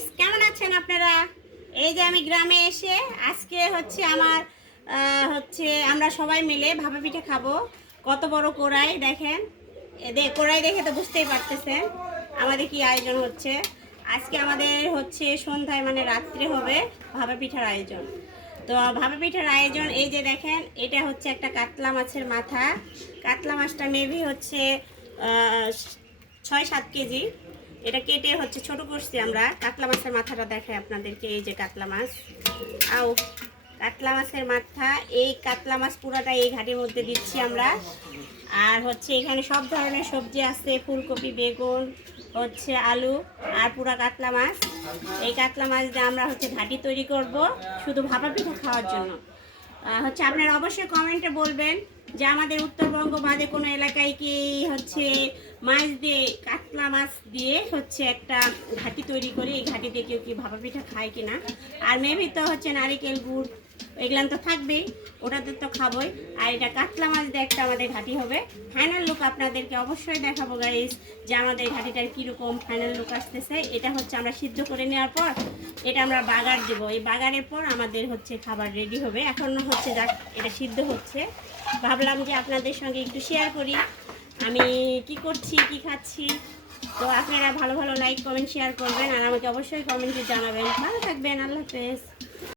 Guys, কেমন আছেন আপনারা? এই যে আমি গ্রামে এসে আজকে আমার আমরা সবাই মিলে ভাপা পিঠা খাবো। কত বড় কড়াই দেখেন, কড়াই দেখে তো বুঝতেই পারতেছেন আমাদের কি আয়োজন হচ্ছে। আজকে আমাদের সন্ধ্যায় মানে রাত্রে হবে ভাপা পিঠার আয়োজন। তো ভাপা পিঠার আয়োজন এই যে দেখেন, এটা হচ্ছে একটা কাতলা মাছের মাথা। কাতলা মাছটা মেবি 6-7 কেজি। এটা কেটে ছোট করছি আমরা। কাতলা মাছের মাথাটা দেখাই আপনাদেরকে। এই যে কাতলা মাছ, আও কাতলা মাছের মাথা। এই কাতলা মাছ পুরাটা এই ঘাটির মধ্যে দিচ্ছি আমরা। আর এখানে সব ধরনের সবজি আছে, ফুলকপি, বেগুন, আলু আর পুরা কাতলা মাছ। এই কাতলা মাছ দিয়ে আমরা ঘাটি তৈরি করব শুধু ভাপা পিঠা খাওয়ার জন্য। আপনারা অবশ্যই কমেন্টে বলবেন যে আমাদের উত্তরবঙ্গ বাদে কোনো এলাকায় কি মাছ দিয়ে, কাতলা মাছ দিয়ে একটা ঘাটি তৈরি করে এই ঘাটি দিয়ে কেউ কি ভাপা পিঠা খায় কিনা। আর মেবি তো নারিকেল গুড় এগুলান তো থাকবেই, ওটাতে তো খাবোই। আর এটা কাতলা মাছ দিয়ে একটা আমাদের ঘাটি হবে। ফাইনাল লুক আপনাদেরকে অবশ্যই দেখাবো গাইস, যে আমাদের ঘাটিটার কীরকম ফাইনাল লুক আসতেছে। এটা আমরা সিদ্ধ করে নেওয়ার পর এটা আমরা বাগার দেবো। এই বাগারের পর আমাদের খাবার রেডি হবে। এখন যাক এটা সিদ্ধ হচ্ছে, ভাবলাম যে আপনাদের সঙ্গে একটু শেয়ার করি আমি কি করছি, কি খাচ্ছি। তো আপনারা ভালো ভালো লাইক, কমেন্ট, শেয়ার করবেন আর আমাকে অবশ্যই কমেন্টে জানাবেন। ভালো থাকবেন, আল্লাহ হাফেজ।